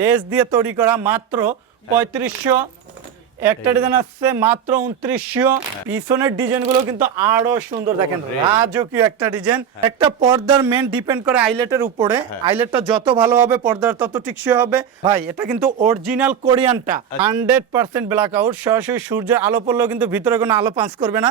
Less দিয়ে তৈরি করা মাত্র পঁয়ত্রিশশো। একটা ডিজাইন আসছে মাত্র উনত্রিশশো। পিছনের ডিজাইনগুলো কিন্তু আরও সুন্দর দেখেন। রাজকীয় একটা ডিজাইন একটা পর্দার মেন ডিপেন্ড করে আইলেটের উপরে। আইলেটটা যত ভালো হবে পর্দার তত টিকসই হবে। ভাই এটা কিন্তু অরিজিনাল কোরিয়ানটা হান্ড্রেড পার্সেন্ট ব্ল্যাক আউট সরাসরি সূর্যের আলো পড়লেও কিন্তু ভিতরে কোনো আলো পাঞ্চ করবে না।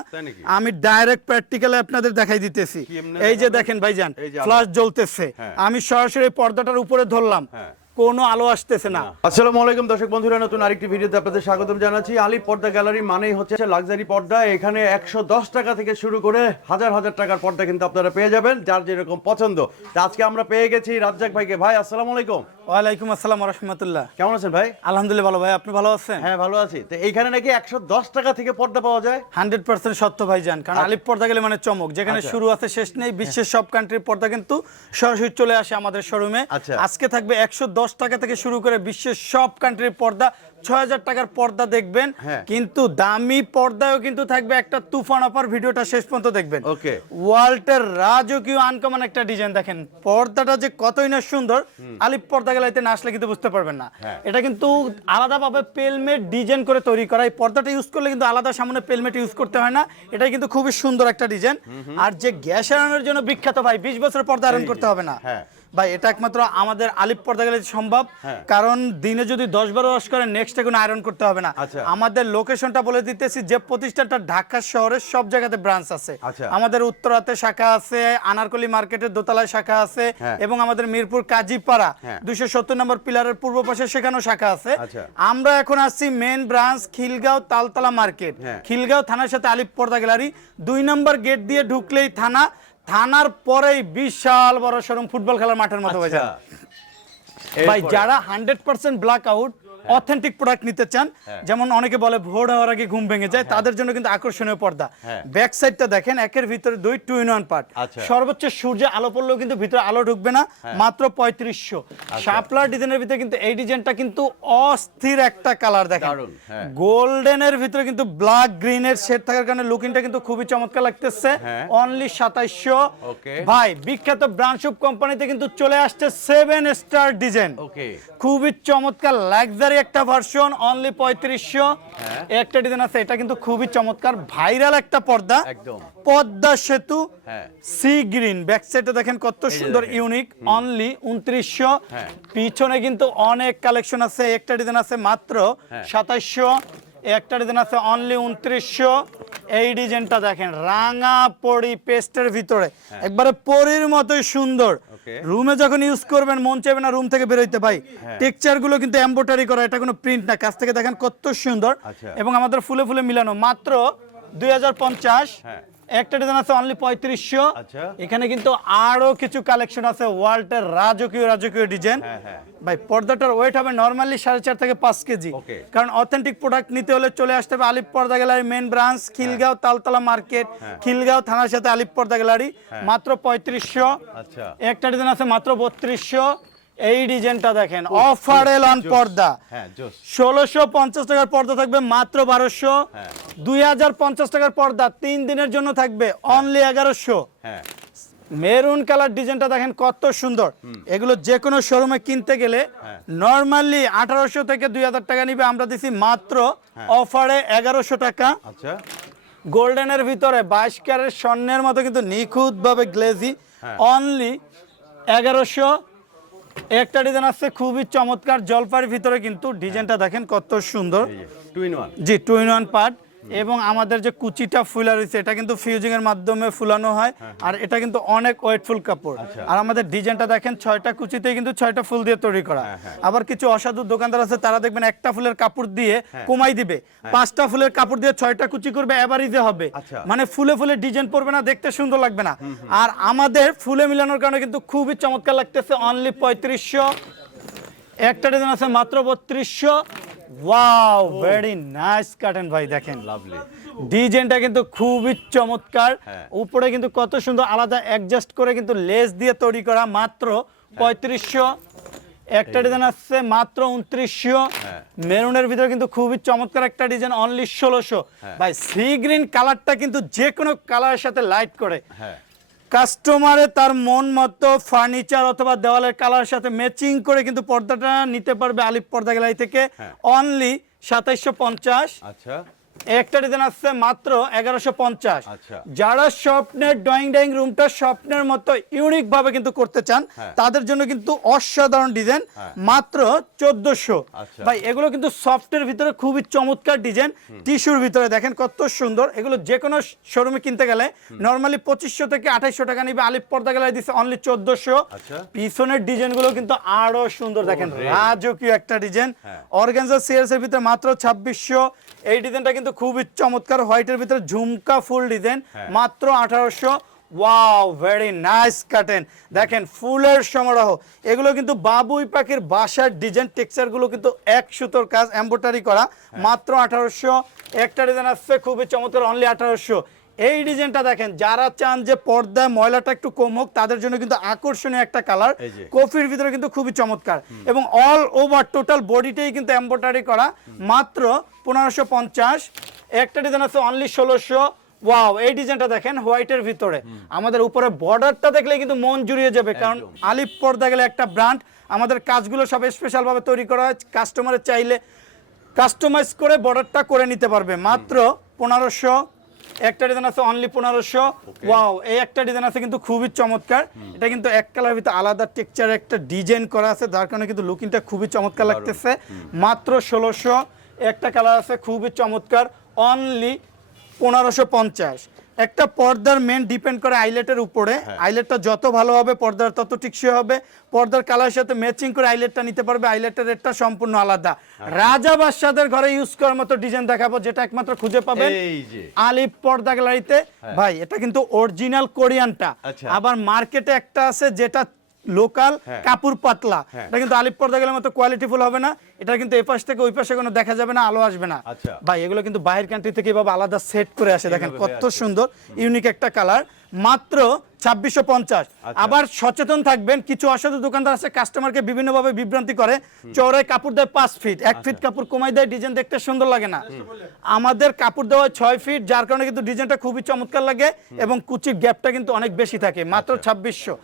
আমি ডাইরেক্ট প্র্যাকটিক্যালে আপনাদের দেখাই দিতেছি। এই যে দেখেন ভাইজান। ফ্লাশ জ্বলতেছে। হ্যাঁ। আমি সরাসরি পর্দাটার উপরে ধরলাম। হ্যাঁ। কোনো আলো আসতেছে না। আসসালামু আলাইকুম দর্শক বন্ধুরা, নতুন আরেকটি ভিডিওতে আপনাদের স্বাগতম জানাচ্ছি। আলী পর্দা গ্যালারি মানেই হচ্ছে লাক্সারি পর্দা। এখানে একশো দশ টাকা থেকে শুরু করে হাজার হাজার টাকার পর্দা কিন্তু আপনারা পেয়ে যাবেন, যার যেরকম পছন্দ। আজকে আমরা পেয়ে গেছি রাজ্জাক ভাইকে। ভাই, আসসালামু আলাইকুম। ওয়ালাইকুম আসসালাম রহমতুল্লাহ কেমন আছেন ভাই? আলহামদুলিল্লাহ ভালো ভাই আপনি ভালো আছেন? হ্যাঁ ভালো আছি। তো এইখানে নাকি একশো দশ টাকা থেকে পর্দা পাওয়া যায়? হান্ড্রেড পার্সেন্ট সত্য ভাই যান কারণ আলিপ পর্দা গেলে মানে চমক। যেখানে আচ্ছা। শুরু আছে শেষ নেই বিশ্বের সব কান্ট্রির পর্দা কিন্তু সরাসরি চলে আসে আমাদের শোরুমে আচ্ছা। আজকে থাকবে একশো দশ টাকা থেকে শুরু করে বিশ্বের সব কান্ট্রির পর্দা। ছয় হাজার টাকার পর্দা দেখবেন। হ্যাঁ। কিন্তু দামি পর্দায়ও কিন্তু থাকবে একটা তুফান অফার ভিডিওটা শেষ পর্যন্ত দেখবেন। ওকে। ওয়াল্টের রাজকীয় আনকমন একটা ডিজাইন দেখেন। পর্দাটা যে কতই না সুন্দর আলিপ পর্দা গেলাইতে না আসলে কিন্তু বুঝতে পারবেন না। হ্যাঁ। এটা কিন্তু আলাদাভাবে পেলমেট ডিজাইন করে তৈরি করা। এই পর্দাটা ইউজ করলে কিন্তু আলাদা সামনে পেলমেট ইউজ করতে হয় না। এটা কিন্তু খুবই সুন্দর একটা ডিজাইন। আর যে গ্যাস আয়রনের জন্য বিখ্যাত ভাই বিশ বছরের পর্দা আয়রন করতে হবে না। হ্যাঁ। ভাই এটা একমাত্র আমাদের আলিপ পর্দা গেলে সম্ভব হ্যাঁ। কারণ দিনে যদি দশ বারো ওয়াশ করেন নেক্সট কোনো আয়রন করতে হবে না আচ্ছা। আমাদের লোকেশনটা বলে দিতেছি যে প্রতিষ্ঠানটা ঢাকা শহরের সব জায়গাতে ব্রাঞ্চ আছে আচ্ছা। আমাদের উত্তরাতে শাখা আছে আনারকলি মার্কেটের দোতলায় শাখা আছে হ্যাঁ। এবং আমাদের মিরপুর কাজীপাড়া হ্যাঁ। দুইশো সত্তর নম্বর পিলারের পূর্ব পাশে সেখানেও শাখা আছে আচ্ছা। আমরা এখন আসছি main branch Khilgaon Taltala market. Khilgaon থানার সাথে আলিপ পর্দা গ্যালারি দুই নম্বর গেট দিয়ে ঢুকলেই থানা থানার পরেই বিশাল বড় সরম ফুটবল খেলার মাঠের মতো হয়ে যায় আচ্ছা। ভাই যারা hundred percent blackout authentic product নিতে চান হ্যাঁ। যেমন অনেকে বলে ভোর হওয়ার আগে ঘুম ভেঙে যায় তাদের জন্য কিন্তু আকর্ষণীয় পর্দা হ্যাঁ। ব্যাক সাইডটা দেখেন একের ভিতরে দুই টু ইন ওয়ান পার্ট আচ্ছা। সর্বোচ্চ সূর্যে আলো পড়লেও কিন্তু ভিতরে আলো ঢুকবে না হ্যাঁ। মাত্র পঁয়ত্রিশশো আচ্ছা। শাপলার ডিজাইনের ভিতরে কিন্তু এই ডিজাইনটা কিন্তু অস্থির একটা কালার দেখেন হ্যাঁ। গোল্ডেনের ভিতরে কিন্তু ব্ল্যাক গ্রিনের শেড থাকার কারণে লুকিংটা কিন্তু খুবই চমৎকার লাগতেছে হ্যাঁ। অনলি সাতাইশশো ভাই বিখ্যাত ব্রান্ডশুপ কোম্পানিতে কিন্তু চলে আসছে সেভেন স্টার ডিজাইন খুবই চমৎকার লাক্সারি একটা ভার্সন অনলি পঁয়ত্রিশশো হ্যাঁ। একটা ডিজাইন আছে এটা কিন্তু খুবই চমৎকার ভাইরাল একটা পর্দা একদম। পদ্মা সেতু। সি গ্রিন ব্যাক সাইডে দেখেন কত সুন্দর ইউনিক অনলি উনত্রিশশো হ্যাঁ। পিছনে কিন্তু অনেক কালেকশন আছে একটা ডিজাইন আছে মাত্র হ্যাঁ। সাতাইশশো একটা ডিজাইন আছে অনলি উনত্রিশশো। এই ডিজাইনটা দেখেন রাঙা পরি পেস্টের ভিতরে। একবারে পরির মতোই সুন্দর। হ্যাঁ। রুমে যখন ইউজ করবেন মন চাইবে না রুম থেকে বেরোইতে ভাই। হ্যাঁ। টেক্সচারগুলো কিন্তু এম্বোটারি করা এটা কোনো প্রিন্ট না। কাছ থেকে দেখেন কত সুন্দর। আচ্ছা। এবং আমাদের ফুলে ফুলে মিলানো। মাত্র দুই হ্যাঁ। একটা ডিজাইন আছে অনলি পঁয়ত্রিশশো। আচ্ছা। এখানে কিন্তু আরও কিছু কালেকশন আছে ওয়াল্টের রাজকীয় রাজকীয় ডিজাইন হ্যাঁ, হ্যাঁ। ভাই পর্দাটার ওয়েট হবে নর্মালি সাড়ে চার থেকে পাঁচ কেজি। কারণ অথেন্টিক প্রোডাক্ট নিতে হলে চলে আসতে হবে আলিপ পর্দা gallery main branch Khilgaon Taltala market হ্যাঁ। খিলগাঁও থানার সাথে আলিপ পর্দা গ্যালারি মাত্র পঁয়ত্রিশশো। আচ্ছা। একটা ডিজাইন আছে মাত্র বত্রিশশো। এই ডিজাইনটা দেখেন অফারেল অন পর্দা। হ্যাঁ ষোলোশো পঞ্চাশ টাকার পর্দা থাকবে মাত্র বারোশো। হ্যাঁ। দুই হাজার পঞ্চাশ টাকার পর্দা তিন দিনের জন্য থাকবে অনলি এগারোশো। হ্যাঁ। মেরুন কালার ডিজাইনটা দেখেন কত সুন্দর। এগুলো যে কোনো শোরুমে কিনতে গেলে। নর্মালি আঠারোশো থেকে দুই হাজার টাকা নিবে আমরা দিছি মাত্র। অফারে এগারোশো টাকা। আচ্ছা। গোল্ডেনের ভিতরে বাইশ ক্যারের স্বর্ণের মতো কিন্তু নিখুঁতভাবে গ্লেজি। অনলি এগারোশো। একটা ডিজাইন আছে খুবই চমৎকার জলপাইয়ের ভিতরে কিন্তু ডিজাইনটা দেখেন কত সুন্দর। টু ইন ওয়ান জি টু ইন ওয়ান পার্ট এবং আমাদের যে কুচিটা ফুলা রয়েছে এটা কিন্তু ফিউজিং এর মাধ্যমে ফুলানো হয়। আর এটা কিন্তু অনেক ওয়েটফুল কাপড়। হ্যাঁ, আচ্ছা। আর আমাদের ডিজাইনটা দেখেন ছয়টা কুচিতে কিন্তু ছয়টা ফুল দিয়ে তৈরি করা। হ্যাঁ, হ্যাঁ। আবার কিছু অসাধু দোকানদার আছে তারা দেখবেন একটা ফুলের কাপড় দিয়ে হ্যাঁ। কমাই দিবে। পাঁচটা ফুলের কাপড় দিয়ে ছয়টা কুচি করবে এভারেজে হবে। আচ্ছা। মানে ফুলে ফুলে ডিজাইন পড়বে না দেখতে সুন্দর লাগবে না। আর আমাদের ফুলে মিলানোর কারণে কিন্তু খুবই চমৎকার লাগতেছে অনলি পঁয়ত্রিশশো। একটা ডিজাইন আছে মাত্র বত্রিশশো। ওয়াও ভেরি নাইস কাটেন ভাই দেখেন। লাভলি ডিজাইনটা কিন্তু খুবই চমৎকার। হ্যাঁ। উপরে কিন্তু কত সুন্দর আলাদা অ্যাডজাস্ট করে কিন্তু লেস দিয়ে তৈরি করা মাত্র পঁয়ত্রিশশো। একটা ডিজাইন আসছে মাত্র উনত্রিশশো। হ্যাঁ। মেরুনের ভিতরে কিন্তু খুবই চমৎকার একটা ডিজাইন অনলি ষোলোশো। হ্যাঁ। ভাই সি গ্রিন কালারটা কিন্তু যে কোনো কালারের সাথে লাইট করে। হ্যাঁ। কাস্টমারে তার মন মতো ফার্নিচার অথবা দেওয়ালের কালার সাথে ম্যাচিং করে কিন্তু পর্দাটা নিতে পারবে আলিপ পর্দা গ্যালারি থেকে হ্যাঁ। অনলি সাতাইশশো পঞ্চাশ আচ্ছা একটা ডিজাইন আসছে মাত্র এগারোশো পঞ্চাশ আচ্ছা। যারা স্বপ্নের ড্রয়িং ডাইং রুমটা স্বপ্নের মতো ইউনিক ভাবে কিন্তু করতে চান হ্যাঁ। তাদের জন্য কিন্তু অসাধারণ ডিজাইন হ্যাঁ। মাত্র চোদ্দশো আচ্ছা। ভাই এগুলো কিন্তু সফটের ভিতরে খুবই চমৎকার ডিজাইন টিস্যুর ভিতরে দেখেন কত সুন্দর এগুলো যে কোনো শোরুমে কিনতে গেলে নর্মালি পঁচিশশো থেকে আঠাইশশো টাকা নিবে আলিপ পর্দা গেলে দিচ্ছে অনলি চোদ্দশো আচ্ছা। পিছনের ডিজাইনগুলো কিন্তু আরও সুন্দর দেখেন রাজকীয় একটা ডিজাইন। অর্গানজা সিয়ার্স এর ভিতরে মাত্র ছাব্বিশশো এই ডিজাইনটা কিন্তু খুবই চমৎকার হোয়াইটের ভিতরে ঝুমকা ফুল ডিজাইন হ্যাঁ। মাত্র আঠারোশো। ওয়াও ভেরি নাইস কাটেন। দেখেন ফুলের সমারোহ। এগুলো কিন্তু বাবুই পাখির বাসার ডিজাইন টেক্সচারগুলো কিন্তু এক সুতোর কাজ এম্বোটারি করা। হ্যাঁ। মাত্র আঠারোশো। একটা ডিজাইন আসছে খুবই চমৎকার অনলি আঠারোশো। এই ডিজাইনটা দেখেন যারা চান যে পর্দায় ময়লাটা একটু কম হোক তাদের জন্য কিন্তু আকর্ষণীয় একটা কালার কফির ভিতরে কিন্তু খুবই চমৎকার। এবং অল ওভার টোটাল বডিটাই কিন্তু এম্বোটারি করা। মাত্র পনেরোশো পঞ্চাশ। একটা ডিজাইন আছে অনলি ষোলোশো। ওয়াও এই ডিজাইনটা দেখেন হোয়াইটের ভিতরে। আমাদের উপরে বর্ডারটা দেখলে কিন্তু মন জুড়িয়ে যাবে কারণ। আলিপ পর্দা গেলে একটা ব্র্যান্ড আমাদের কাজগুলো সব স্পেশালভাবে তৈরি করা হয়। কাস্টমারের চাইলে কাস্টমাইজ করে বর্ডারটা করে নিতে পারবে। মাত্র পনেরোশো একটা ডিজাইন আছে অনলি পনেরোশো। ওয়াও এই একটা ডিজাইন আছে কিন্তু খুবই চমৎকার। এটা কিন্তু এক কালার ভিতরে আলাদা টেক্সচার একটা ডিজাইন করা আছে যার কারণে কিন্তু লুকিংটা খুবই চমৎকার লাগতেছে। মাত্র ষোলোশো। একটা কালার আছে খুবই চমৎকার অনলি পনেরোশো পঞ্চাশ। একটা পর্দার মেন ডিপেন্ড করে আইলেটের উপরে। আইলেটটা যত ভালো হবে পর্দার তত টিকসই হবে। পর্দার কালারের সাথে ম্যাচিং করে আইলেটটা নিতে পারবে আইলেটের রেটটা সম্পূর্ণ আলাদা। রাজা বাদশাদের ঘরে ইউজ করার মতো ডিজাইন দেখাবো যেটা একমাত্র খুঁজে পাবে এই যে। আলিপ পর্দা গ্যালারিতে ভাই এটা কিন্তু অরিজিনাল কোরিয়ানটা। আচ্ছা। আবার মার্কেটে একটা আছে যেটা লোকাল হ্যাঁ। কাপড় পাতলা হ্যাঁ। এটা কিন্তু আলিপ পর্দা গেলের মতো কোয়ালিটিফুল হবে না এটা কিন্তু এই পাশ থেকে ওই পাশে কোনো দেখা যাবে না আলো আসবে না আচ্ছা। ভাই এগুলো কিন্তু বাইরের কান্ট্রি থেকে এভাবে আলাদা সেট করে আসে দেখেন কত সুন্দর ইউনিক একটা কালার মাত্র ছাব্বিশশো পঞ্চাশ আচ্ছা। আবার সচেতন থাকবেন কিছু অসাধু দোকানদার আছে কাস্টমারকে বিভিন্নভাবে বিভ্রান্তি করে চৌড়ায় কাপড় দেয় পাঁচ ফিট এক ফিট আচ্ছা। কাপড় কমাই দেয় ডিজাইন দেখতে সুন্দর লাগে না আমাদের কাপড় দেওয়া ছয় ফিট যার কারণে কিন্তু ডিজাইনটা খুবই চমৎকার লাগে এবং কুচির গ্যাপটা কিন্তু অনেক বেশি থাকে মাত্র। ছাব্বিশশো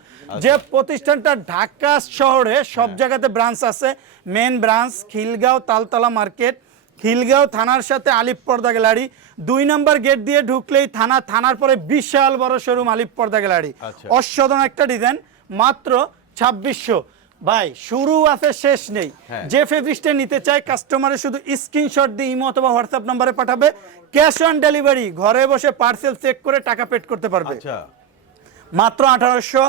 যে প্রতিষ্ঠানটা ঢাকা শহরে সব জায়গাতে ব্রাঞ্চ আছে main branch Khilgaon Taltala market Khilgaon থানার সাথে আলিপ পর্দা গ্যালারি দুই নম্বর গেট দিয়ে ঢুকলেই থানা থানার পরে বিশাল বড় শোরুম আলিপ পর্দা গ্যালারি। আচ্ছা। অসাধারণ একটা ডিজাইন মাত্র ছাব্বিশশো। ভাই শুরু আছে শেষ নেই। হ্যাঁ। যে ফেব্রিক্সটা নিতে চায় কাস্টমারের শুধু স্ক্রিনশট দিয়ে ইমো অথবা হোয়াটসঅ্যাপ নম্বরে পাঠাবে ক্যাশ অন ডেলিভারি ঘরে বসে পার্সেল চেক করে টাকা পেড করতে পারবে। আচ্ছা। মাত্র আঠারোশো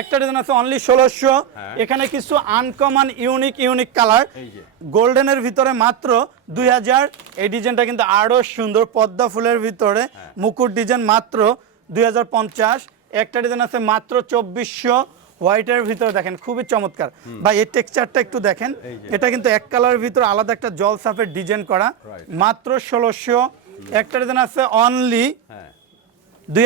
একটা ডিজাইন আছে অনলি ষোলোশো। হ্যাঁ। এখানে কিছু আনকমন ইউনিক ইউনিক কালার। গোল্ডেনের ভিতরে মাত্র দুই হাজার। এই ডিজাইনটা কিন্তু আরও সুন্দর পদ্মা ফুলের ভিতরে। হ্যাঁ। মুকুট ডিজাইন মাত্র দুই হাজার পঞ্চাশ। একটা ডিজাইন আছে মাত্র চব্বিশশো। হোয়াইটের ভিতরে দেখেন খুবই চমৎকার। ভাই এই টেক্সচারটা একটু দেখেন। এটা কিন্তু এক কালারের ভিতরে আলাদা একটা জল সাফের ডিজাইন করা। মাত্র ষোলোশো। একটা ডিজাইন আছে অনলি হ্যাঁ। দুই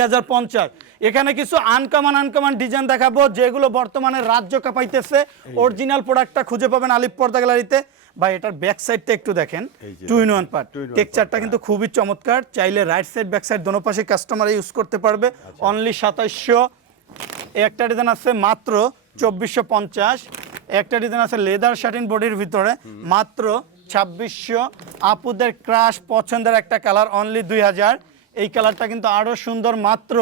এখানে কিছু আনকমন আনকমন ডিজাইন দেখাবো যেগুলো বর্তমানে রাজ্য কাঁপাইতেছে। অরিজিনাল প্রোডাক্টটা খুঁজে পাবেন আলিপ পর্দা গ্যালারিতে। বা এটার ব্যাক সাইডটা একটু দেখেন। টু ইন ওয়ান পার্ট টেক্সচারটা কিন্তু খুবই চমৎকার। চাইলে রাইট সাইড ব্যাক সাইড দোনো পাশে কাস্টমার ইউজ করতে পারবে। আচ্ছা। অনলি সাতাইশশো। একটা ডিজাইন আছে মাত্র চব্বিশশো পঞ্চাশ। একটা ডিজাইন আছে লেদার শার্টিন বডির ভিতরে। মাত্র ছাব্বিশশো। আপুদের ক্রাশ পছন্দের একটা কালার অনলি দুই হাজার। এই কালারটা কিন্তু আরও সুন্দর। মাত্র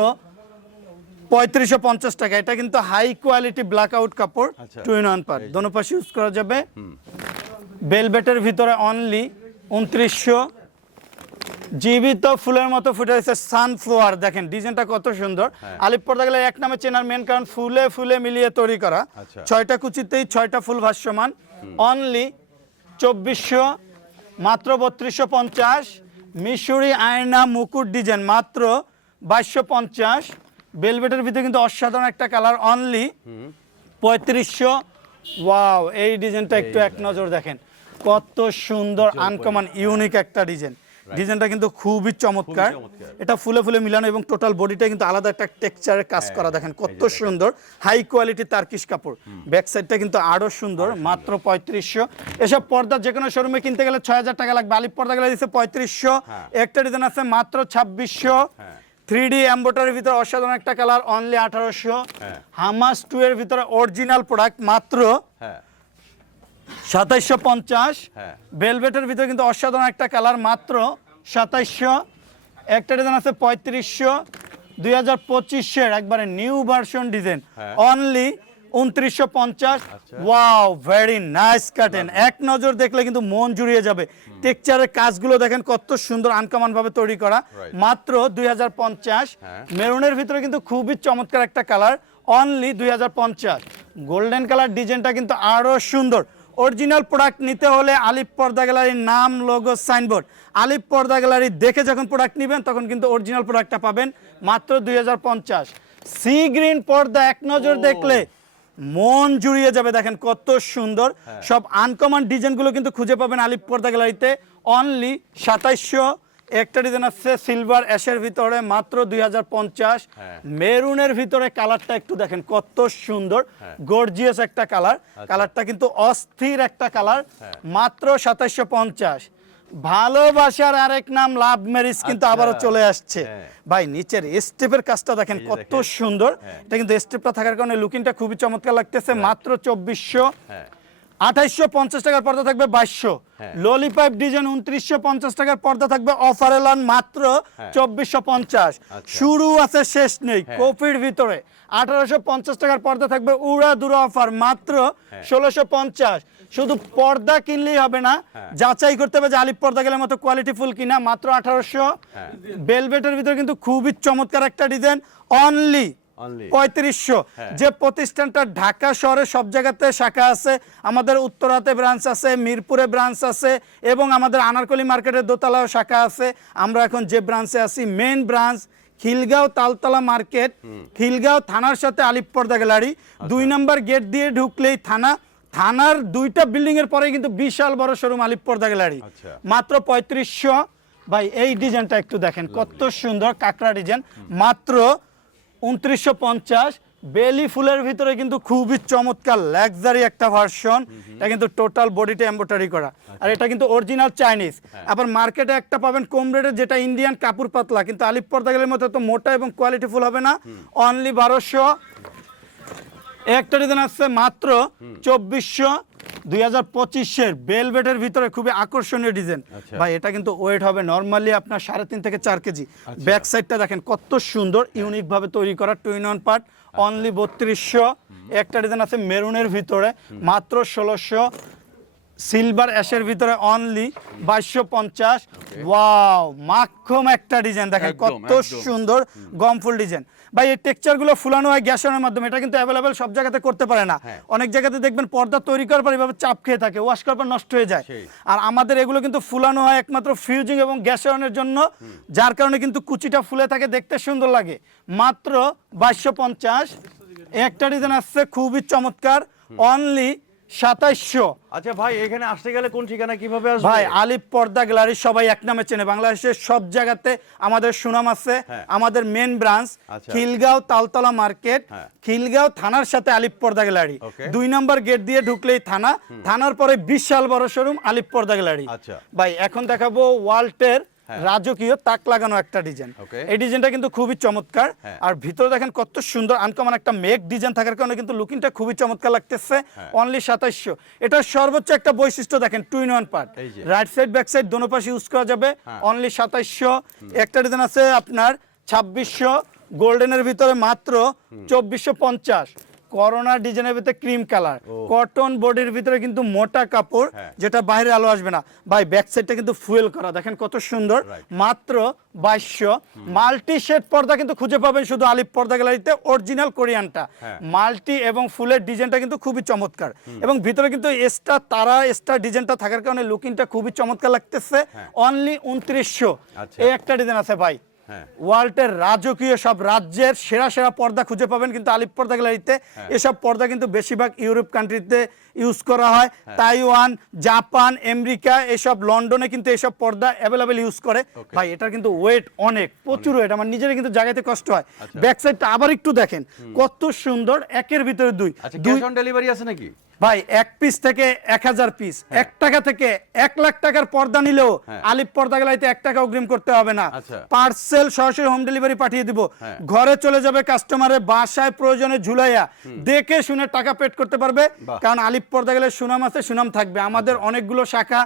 পঁয়ত্রিশশো পঞ্চাশ টাকা। এটা কিন্তু হাই কোয়ালিটি ব্ল্যাক আউট কাপড়। টু ইন ওয়ান পার্ট দোনো পাশে ইউজ করা যাবে। বেলবেটের ভিতরে অনলি উনত্রিশশো। জীবিত ফুলের মতো ফুটে আছে সানফ্লাওয়ার দেখেন ডিজাইনটা কত সুন্দর। হ্যাঁ। আলিপ গেলে এক নামে চেনার মেন কারণ ফুলে ফুলে মিলিয়ে তৈরি করা। আচ্ছা। ছয়টা কুচিতেই ছয়টা ফুল ভাষ্যমান অনলি চব্বিশশো মাত্র বত্রিশশো পঞ্চাশ। মিশরি আয়না মুকুট ডিজাইন মাত্র বাইশশো পঞ্চাশ। বেলভেটের ভিতরে কিন্তু অসাধারণ একটা কালার অনলি পঁয়ত্রিশশো। ওয়াও এই ডিজাইনটা একটু এক নজর দেখেন। কত সুন্দর আনকমন ইউনিক একটা ডিজাইন ডিজাইনটা কিন্তু খুবই চমৎকার। এটা ফুলে ফুলে মিলানো এবং টোটাল বডিটা কিন্তু আলাদা একটা টেক্সচারের কাজ করা। দেখেন কত সুন্দর হাই কোয়ালিটি তার্কিশ কাপড়। ব্যাক সাইডটা কিন্তু আরও সুন্দর মাত্র পঁয়ত্রিশশো। এসব পর্দা যে কোনো শোরুমে কিনতে গেলে ছয় হাজার টাকা লাগবে। আলিপ পর্দা গেলে দিচ্ছে পঁয়ত্রিশশো। হ্যাঁ। একটা ডিজাইন আছে মাত্র ছাব্বিশশো। হ্যাঁ। থ্রি ডি এম্বোটারের ভিতরে অসাধারণ একটা কালার অনলি আঠারোশো। হ্যাঁ। হামাস টু এর ভিতরে অরিজিনাল প্রোডাক্ট মাত্র হ্যাঁ। সাতাইশশো পঞ্চাশ। বেলভেটের ভেলভেটের ভিতরে কিন্তু অসাধারণ একটা কালার মাত্র সাতাইশশো। একটা ডিজাইন আছে পঁয়ত্রিশশো। দুই হাজার পঁচিশের একবারে নিউ ভার্সন ডিজাইন হ্যাঁ। অনলি উনত্রিশশো পঞ্চাশ। ওয়াও ভেরি নাইস কাটেন এক নজর দেখলে কিন্তু মন জুড়িয়ে যাবে। টেকচারের কাজগুলো দেখেন কত সুন্দর আনকমন ভাবে তৈরি করা। মাত্র দুই হ্যাঁ। মেরুনের ভিতরে কিন্তু খুবই চমৎকার একটা কালার অনলি দুই হাজার পঞ্চাশ। গোল্ডেন কালার ডিজাইনটা কিন্তু আরও সুন্দর। অরিজিনাল প্রোডাক্ট নিতে হলে আলিপ পর্দা গ্যালারির নাম লোগো সাইনবোর্ড আলিপ পর্দা গ্যালারি দেখে যখন প্রোডাক্ট নেবেন তখন কিন্তু অরিজিনাল প্রোডাক্টটা পাবেন মাত্র দুই হাজার পঞ্চাশ। সি গ্রিন পর্দা এক নজর দেখলে মন জুড়িয়ে যাবে দেখেন কত সুন্দর। সব আনকমন ডিজাইনগুলো কিন্তু খুঁজে পাবেন আলিপ পর্দা গ্যালারিতে। অনলি সাতাইশশো। একটা ডিজাইন আছে সিলভার অ্যাশের ভিতরে মাত্র দুই হাজার পঞ্চাশ। হ্যাঁ। মেরুনের ভিতরে কালারটা একটু দেখেন কত সুন্দর। গর্জিয়াস একটা কালার কালারটা কিন্তু অস্থির একটা কালার মাত্র সাতাইশশো পঞ্চাশ। ভালোবাসার আরেক নাম লাভ ম্যারিজ কিন্তু আচ্ছা। আবারও চলে আসছে হ্যাঁ। ভাই নিচের স্টেপের কাজটা দেখেন কত সুন্দর হ্যাঁ। এটা কিন্তু স্টেপটা থাকার কারণে লুকিংটা খুবই চমৎকার লাগতেছে মাত্র চব্বিশশো হ্যাঁ আঠাইশশো পঞ্চাশ টাকার পর্দা থাকবে বাইশশো হ্যাঁ। ললিপাইপ ডিজাইন উনত্রিশশো পঞ্চাশ টাকার পর্দা থাকবে অফার এলান মাত্র চব্বিশশো পঞ্চাশ আচ্ছা। শুরু আছে শেষ নেই হ্যাঁ। কপির ভিতরে আঠারোশো পঞ্চাশ টাকার পর্দা থাকবে উড়া দুরা অফার মাত্র হ্যাঁ। ষোলোশো পঞ্চাশ শুধু পর্দা কিনলেই হবে না হ্যাঁ। যাচাই করতে হবে যে আলিপ পর্দা গেলে মতো কোয়ালিটি ফুল কিনা মাত্র আঠারোশো হ্যাঁ। বেলভেটের ভিতরে কিন্তু খুবই চমৎকার একটা ডিজাইন অনলি। পঁয়ত্রিশশো হ্যাঁ। যে প্রতিষ্ঠানটা ঢাকা শহরে সব জায়গাতে শাখা আছে আমাদের উত্তরাতে ব্রাঞ্চ আছে মিরপুরে ব্রাঞ্চ আছে এবং আমাদের আনারকলি মার্কেটের দোতলাও শাখা আছে আমরা এখন যে ব্রাঞ্চে আছি main branch Khilgaon Taltala market Khilgaon থানার সাথে আলিপ পর্দা গ্যালারি দুই নম্বর গেট দিয়ে ঢুকলেই থানা থানার দুইটা বিল্ডিং এর পরে কিন্তু বিশাল বড় শোরুম আলিপ পর্দা গ্যালারি। আচ্ছা। মাত্র পঁয়ত্রিশশো। ভাই এই ডিজাইনটা একটু দেখেন কত সুন্দর কাঁকড়া ডিজাইন মাত্র উনত্রিশশো পঞ্চাশ। বেলি ফুলের ভিতরে কিন্তু খুবই চমৎকার লাক্সারি একটা ভার্সন এটা কিন্তু টোটাল বডিটা এম্বোটারি করা। আর এটা কিন্তু অরিজিনাল চাইনিজ আবার মার্কেটে একটা পাবেন কম রেটে যেটা ইন্ডিয়ান কাপুর পাতলা। কিন্তু আলিপ পর্দা গেলের মতো তো মোটা এবং কোয়ালিটি ফুল হবে না। অনলি বারোশো। একটা ডিজাইন আসছে মাত্র চব্বিশশো দুই হাজার পঁচিশের বেলভেটের ভিতরে খুবই আকর্ষণীয় ডিজাইন আচ্ছা। ভাই এটা কিন্তু ওয়েট হবে নর্মালি আপনার সাড়ে তিন থেকে চার কেজি। ব্যাক সাইডটা দেখেন কত সুন্দর ইউনিক ভাবে তৈরি করা টুইন অন পার্ট অনলি বত্রিশশো। একটা ডিজাইন আছে মেরুনের ভিতরে মাত্র ষোলোশো। সিলভার অ্যাশের ভিতরে অনলি বাইশশো পঞ্চাশ। ওয়াও মাখম একটা ডিজাইন দেখেন কত সুন্দর গমফুল ডিজাইন ভাই এই টেক্সচারগুলো ফুলানো হয় গ্যাসনের মাধ্যমে এটা কিন্তু অ্যাভেলেবেল সব জায়গাতে করতে পারে না। হ্যাঁ। অনেক জায়গাতে দেখবেন পর্দা তৈরি করার পর এভাবে চাপ খেয়ে থাকে ওয়াশ করার পর নষ্ট হয়ে যায়। আর আমাদের এগুলো কিন্তু ফুলানো হয় একমাত্র ফিউজিং এবং গ্যাসনের জন্য যার কারণে কিন্তু কুচিটা ফুলে থাকে দেখতে সুন্দর লাগে। মাত্র বাইশশো পঞ্চাশ। একটা ডিজাইন আসছে খুবই চমৎকার। অনলি সাতাইশশো আচ্ছা ভাই এখানে আসতে গেলে কোন ঠিকানা কীভাবে আসবে ভাই আলিপ পর্দা গ্যালারি সবাই এক নামে চেনে বাংলাদেশের সব জায়গাতে আমাদের সুনাম আছে হ্যাঁ। আমাদের মেন ব্রাঞ্চ আচ্ছা। খিলগাঁও তালতলা মার্কেট হ্যাঁ। খিলগাঁও থানার সাথে আলিপ পর্দা গ্যালারি দুই নম্বর গেট দিয়ে ঢুকলেই থানা থানার পরে বিশাল বড় শোরুম আলিপ পর্দা গ্যালারি আচ্ছা। ভাই এখন দেখাবো ওয়াল্টের হ্যাঁ। রাজকীয় তাক লাগানো একটা ডিজাইন। এই ডিজাইনটা কিন্তু খুবই চমৎকার। হ্যাঁ। আর ভিতরে দেখেন কত সুন্দর আনকমন একটা মেক ডিজাইন থাকার কারণে কিন্তু লুকিংটা খুবই চমৎকার লাগতেছে। হ্যাঁ। অনলি সাতাইশশো। এটার সর্বোচ্চ একটা বৈশিষ্ট্য দেখেন two in one part right side back side দোনো পাশে ইউজ করা যাবে। হ্যাঁ। অনলি সাতাইশশো। একটা ডিজাইন আছে আপনার ছাব্বিশশো। গোল্ডেনের ভিতরে মাত্র চব্বিশশো পঞ্চাশ। করোনা ডিজাইনের ভিতরে ক্রিম কালার কটন বডির ভিতরে কিন্তু মোটা কাপড় হ্যাঁ। যেটা বাইরে আলো আসবে না। ভাই ব্যাক সাইডটা কিন্তু ফুয়েল করা। দেখেন কত সুন্দর। মাত্র বাইশশো। মাল্টি শেড পর্দা কিন্তু খুঁজে পাবেন শুধু আলিপ পর্দা গ্যালারিতে অরিজিনাল কোরিয়ানটা। হ্যাঁ। মাল্টি এবং ফুলের ডিজাইনটা কিন্তু খুবই চমৎকার। এবং ভিতরে কিন্তু স্টার তারা স্টার ডিজাইনটা থাকার কারণে লুকিংটা খুবই চমৎকার লাগতেছে। অনলি উনত্রিশশো। আচ্ছা। এই একটা ডিজাইন আছে ভাই। হ্যাঁ। ওয়ার্ল্ডের রাজকীয় সব রাজ্যের সেরা সেরা পর্দা খুঁজে পাবেন কিন্তু আলিপ পর্দা গ্যালারিতে। হ্যাঁ। এসব পর্দা কিন্তু বেশিরভাগ ইউরোপ কান্ট্রিতে ইউজ করা হয়। হ্যাঁ। তাইওয়ান জাপান আমেরিকা এসব লন্ডনে কিন্তু এসব পর্দা অ্যাভেলেবেল ইউজ করে। ভাই এটার কিন্তু ওয়েট অনেক প্রচুর ওয়েট আমার নিজের কিন্তু জায়গাতে কষ্ট হয়। ব্যাক সাইডটা আবার একটু দেখেন। কত সুন্দর একের ভিতরে দুই। আচ্ছা দুই ডেলিভারি আছে নাকি? ভাই এক পিস থেকে এক হাজার পিস এক টাকা থেকে এক লাখ টাকার পর্দা নিলেও হ্যাঁ। আলিপ পর্দা গেলাইতে এক টাকা অগ্রিম করতে হবে না। আচ্ছা। পার্সেল সরাসরি হোম ডেলিভারি পাঠিয়ে দিব। হ্যাঁ। ঘরে চলে যাবে কাস্টমারের বাসায় প্রয়োজনে ঝুলাইয়া। দেখে শুনে টাকা পেড করতে পারবে। কারণ আলিপ পর্দা গেলে সুনাম আছে সুনাম থাকবে। আমাদের অনেকগুলো শাখা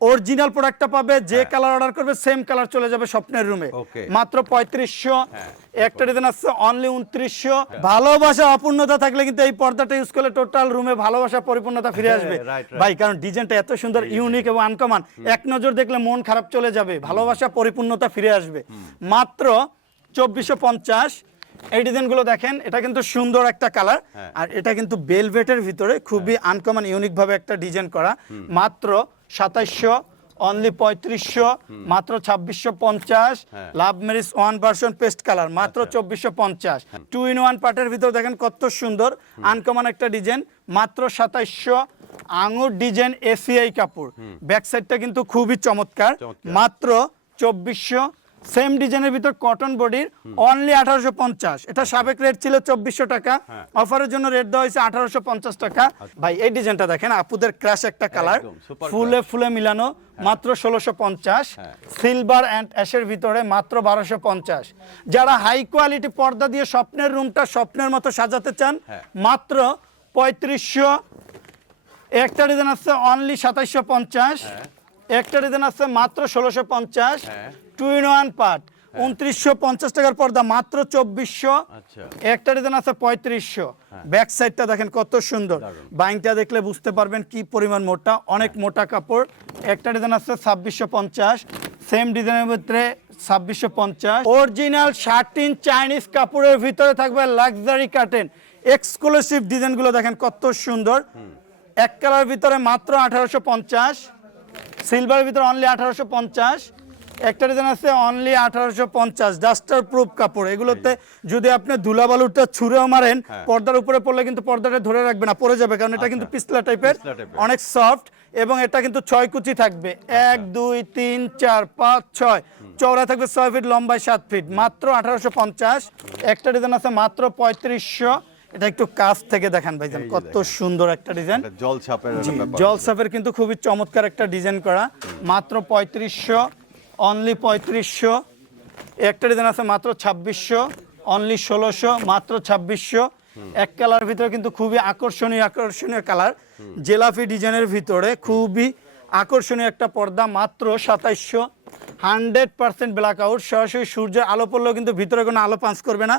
অরিজিনাল প্রোডাক্টটা পাবে যে কালার অর্ডার করবে সেম কালার চলে যাবে স্বপ্নের রুমে মাত্র পঁয়ত্রিশশো। হ্যাঁ। একটা ডিজাইন আসছে অনলি উনত্রিশশো। ভালোবাসা অপূর্ণতা থাকলে কিন্তু এই পর্দাটা ইউজ করলে টোটাল রুমে ভালোবাসা পরিপূর্ণতা ফিরে আসবে। হ্যাঁ. ভাই কারণ ডিজাইনটা এত সুন্দর ইউনিক এবং আনকমান এক নজর দেখলে মন খারাপ চলে যাবে। ভালোবাসা পরিপূর্ণতা ফিরে আসবে। মাত্র চব্বিশশো পঞ্চাশ। এই ডিজাইনগুলো দেখেন এটা কিন্তু সুন্দর একটা কালার। হ্যাঁ। আর এটা কিন্তু বেলভেটের ভিতরে খুবই আনকমন ইউনিক ভাবে একটা ডিজাইন করা। মাত্র সাতাইশশো অনলি পঁয়ত্রিশশো মাত্র ছাব্বিশশো পঞ্চাশ। লাভ মেরিস ওয়ান ভার্সন পেস্ট কালার মাত্র চব্বিশশো পঞ্চাশ। টু ইন ওয়ান পার্টের ভিতর দেখেন কত সুন্দর আনকমন একটা ডিজাইন। মাত্র সাতাইশশো আঙুর ডিজাইন এসিআই কাপড়। ব্যাক সাইডটা কিন্তু খুবই চমৎকার। মাত্র চব্বিশশো সেম ডিজাইনের ভিতর কটন বডির অনলি আঠারোশো পঞ্চাশ। এটা সাবেক রেট ছিল চব্বিশশো টাকা। হ্যাঁ। অফারের জন্য রেট দেওয়া হয়েছে আঠারোশো পঞ্চাশ টাকা। ভাই এই ডিজাইনটা দেখেন আপুদের ক্রাশ একটা কালার ফুলে ফুলে মিলানো মাত্র ষোলোশো পঞ্চাশ। হ্যাঁ। সিলভার অ্যান্ড অ্যাশের ভিতরে মাত্র বারোশো পঞ্চাশ। যারা হাই কোয়ালিটি পর্দা দিয়ে স্বপ্নের রুমটা স্বপ্নের মতো সাজাতে চান হ্যাঁ। মাত্র পঁয়ত্রিশশো। একটা ডিজাইন আছে অনলি সাতাইশশো পঞ্চাশ। একটা ডিজাইন আছে মাত্র ষোলোশো পঞ্চাশ হ্যাঁ। টু ইন ওয়ান পার্ট উনত্রিশশো পঞ্চাশ টাকার পর্দা মাত্র চব্বিশশো। আচ্ছা। একটা ডিজাইন আছে পঁয়ত্রিশশো। ব্যাক সাইডটা দেখেন কত সুন্দর। বাইংটা দেখলে বুঝতে পারবেন কি পরিমাণ মোটা অনেক মোটা কাপড়। একটা ডিজাইন আছে ছাব্বিশশো পঞ্চাশ। সেম ডিজাইনের ভিতরে ছাব্বিশশো পঞ্চাশ। অরিজিনাল শার্টিন চাইনিজ কাপড়ের ভিতরে থাকবে লাক্সারি কাটেন এক্সক্লুসিভ ডিজাইনগুলো দেখেন কত সুন্দর। এক কালার ভিতরে মাত্র আঠারোশো পঞ্চাশ। সিলভারের ভিতরে অনলি আঠারোশো পঞ্চাশ একটা ডিজাইন আছে অনলি আঠারোশো পঞ্চাশ ডাস্টার প্রুফ কাপড়। এগুলোতে যদি আপনি ধুলাবালুটা ছুঁড়েও মারেন পর্দার উপরে পড়লে কিন্তু পর্দাটা ধরে রাখবে না পড়ে যাবে কারণ এটা কিন্তু পিছলা টাইপের অনেক সফট এবং এটা কিন্তু ছয় কুচি থাকবে। এক দুই তিন চার পাঁচ ছয়। চওড়া থাকবে ছয় ফিট লম্বায় সাত ফিট মাত্র আঠারোশো পঞ্চাশ একটা ডিজাইন আছে মাত্র পঁয়ত্রিশশো। এটা একটু কাছ থেকে দেখান ভাইজান কত। সুন্দর একটা ডিজাইন। এটা জল ছাপের একটা জি কিন্তু খুবই চমৎকার একটা ডিজাইন করা। মাত্র পঁয়ত্রিশশো অনলি পঁয়ত্রিশশো। একটা ডিজাইন আছে মাত্র ছাব্বিশশো অনলি ষোলোশো মাত্র ছাব্বিশশো। এক কালার ভিতরে কিন্তু খুবই আকর্ষণীয় আকর্ষণীয় কালার। জেলাফি ডিজাইনের ভিতরে খুবই আকর্ষণীয় একটা পর্দা মাত্র সাতাইশশো। হান্ড্রেড পার্সেন্ট ব্ল্যাক আউট সরাসরি সূর্যের আলো পড়লেও কিন্তু ভিতরে কোনো আলো পাঞ্চ করবে না।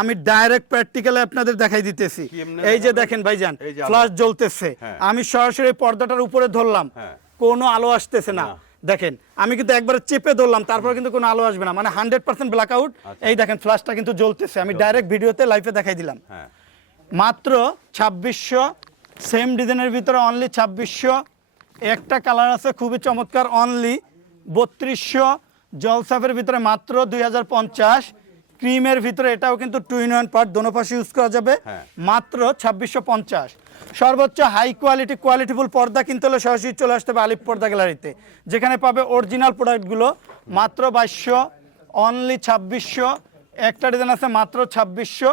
আমি ডাইরেক্ট প্র্যাকটিক্যালে আপনাদের দেখাই দিতেছি। এই যে দেখেন ভাইজান এই যে আলো। ফ্লাশ জ্বলতেছে। হ্যাঁ। আমি সরাসরি পর্দাটার উপরে ধরলাম। হ্যাঁ। কোনো আলো আসতেছে না। দেখেন আমি কিন্তু একবার চেপে ধরলাম তারপর কিন্তু কোনো আলো আসবে না। মানে হান্ড্রেড পার্সেন্ট ব্ল্যাক আউট এই দেখেন ফ্লাশটা কিন্তু জ্বলতেছে। আমি ডাইরেক্ট ভিডিওতে লাইফে দেখাই দিলাম। হ্যাঁ। মাত্র ছাব্বিশশো সেম ডিজাইনের ভিতরে অনলি ছাব্বিশশো। একটা কালার আছে খুবই চমৎকার অনলি বত্রিশশো জলসাফের ভিতরে মাত্র দুই হাজার পঞ্চাশ। ক্রিমের ভিতরে এটাও কিন্তু টু ইন ওয়ান পার্ট দোনো পাশে ইউজ করা যাবে। হ্যাঁ। মাত্র ছাব্বিশশো পঞ্চাশ। সর্বোচ্চ হাই কোয়ালিটি কোয়ালিটিফুল পর্দা কিনতে হলে সরাসরি চলে আসতে হবে আলিপ পর্দা গ্যালারিতে যেখানে পাবে অরিজিনাল প্রোডাক্টগুলো মাত্র বাইশশো অনলি ছাব্বিশশো। একটা ডিজাইন আছে মাত্র ছাব্বিশশো।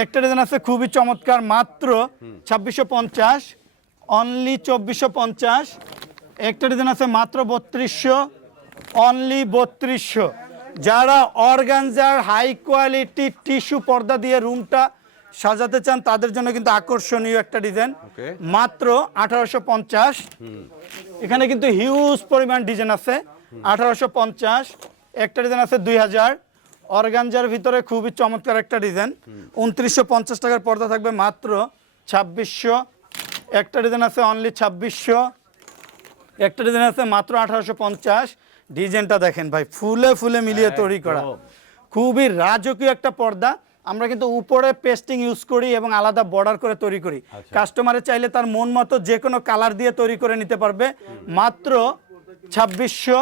একটা ডিজাইন আছে খুবই চমৎকার মাত্র ছাব্বিশশো পঞ্চাশ অনলি চব্বিশশো পঞ্চাশ। একটা ডিজাইন আছে মাত্র বত্রিশশো অনলি বত্রিশশো। যারা অর্গানজার হাই কোয়ালিটি টিস্যু পর্দা দিয়ে রুমটা সাজাতে চান তাদের জন্য কিন্তু আকর্ষণীয় একটা ডিজাইন মাত্র আঠারোশো পঞ্চাশ। এখানে কিন্তু হিউজ পরিমাণ ডিজাইন আছে। আঠারোশো পঞ্চাশ একটা ডিজাইন আছে দুই হাজার। অর্গানজার ভিতরে খুবই চমৎকার একটা ডিজাইন উনত্রিশশো পঞ্চাশ টাকার পর্দা থাকবে মাত্র ছাব্বিশশো। একটা ডিজাইন আছে অনলি ছাব্বিশশো। একটা ডিজাইন আছে মাত্র আঠারোশো পঞ্চাশ। ডিজাইনটা দেখেন ভাই ফুলে ফুলে মিলিয়ে তৈরি করা। খুবই রাজকীয় একটা পর্দা। আমরা কিন্তু উপরে পেস্টিং ইউজ করি এবং আলাদা বর্ডার করে তৈরি করি। আচ্ছা। কাস্টমারে চাইলে তার মন মতো যে কোনো কালার দিয়ে তৈরি করে নিতে পারবে। মাত্র ছাব্বিশশো।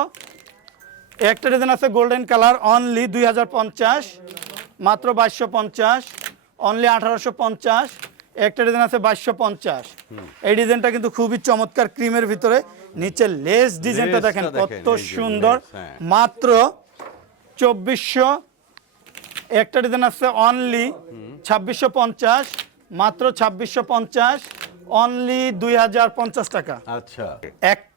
একটা ডিজাইন আছে গোল্ডেন কালার অনলি দুই হাজার পঞ্চাশ। মাত্র বাইশশো পঞ্চাশ অনলি আঠারোশো পঞ্চাশ। একটা ডিজাইন আছে বাইশশো পঞ্চাশ। এই ডিজাইনটা কিন্তু খুবই চমৎকার ক্রিমের ভিতরে। নিচে লেস ডিজাইনটা দেখেন কত সুন্দর। হ্যাঁ। মাত্র চব্বিশশো। একটা ডিজাইন আছে অনলি ছাব্বিশশো পঞ্চাশ মাত্র ছাব্বিশশো পঞ্চাশ অনলি দুই হাজার পঞ্চাশ টাকা। আচ্ছা।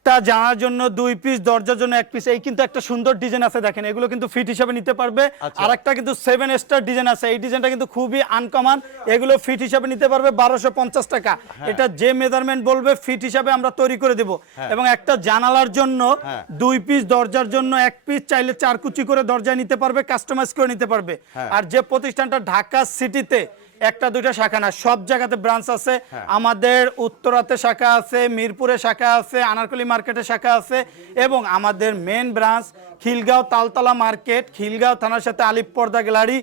একটা জানার জন্য দুই পিস দরজার জন্য এক পিস এই কিন্তু একটা সুন্দর ডিজাইন আছে দেখেন এগুলো কিন্তু ফিট হিসাবে নিতে পারবে আচ্ছা। আর একটা কিন্তু সেভেন স্টার ডিজাইন আছে এই ডিজাইনটা কিন্তু খুবই আনকমন এগুলো ফিট হিসাবে নিতে পারবে বারোশো পঞ্চাশ টাকা হ্যাঁ। এটা যে মেজারমেন্ট বলবে ফিট হিসাবে আমরা তৈরি করে দেব এবং একটা জানালার জন্য হ্যাঁ। দুই পিস দরজার জন্য এক পিস চাইলে চার কুচি করে দরজায় নিতে পারবে কাস্টমাইজ করে নিতে পারবে হ্যাঁ। আর যে প্রতিষ্ঠানটা ঢাকা সিটিতে একটা দুইটা শাখা না সব জায়গাতে ব্রাঞ্চ আছে হ্যাঁ। আমাদের উত্তরাতে শাখা আছে মিরপুরে শাখা আছে আনারকলি মার্কেটে শাখা আছে এবং আমাদের main branch Khilgaon Taltala market, Khilgaon থানার সাথে আলিপ পর্দা গ্যালারি।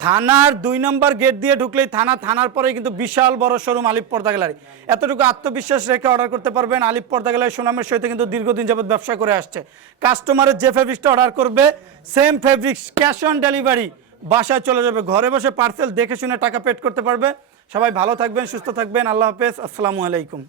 থানার দুই নম্বর গেট দিয়ে ঢুকলেই থানা, থানার পরে কিন্তু বিশাল বড় শোরুম আলিপ পর্দা গ্যালারি। এতটুকু আত্মবিশ্বাস রেখে অর্ডার করতে পারবেন। আলিপ পর্দা গ্যালারি সুনামের সহিত কিন্তু দীর্ঘদিন যাবত ব্যবসা করে আসছে। কাস্টমারের যে ফেব্রিক্সটা অর্ডার করবে same fabrics cash on delivery বাসায় চলে যাবে। ঘরে বসে পার্সেল দেখে শুনে টাকা পেড করতে পারবে। সবাই ভালো থাকবেন, সুস্থ থাকবেন। আল্লাহ হাফেজ। আসসালামু আলাইকুম।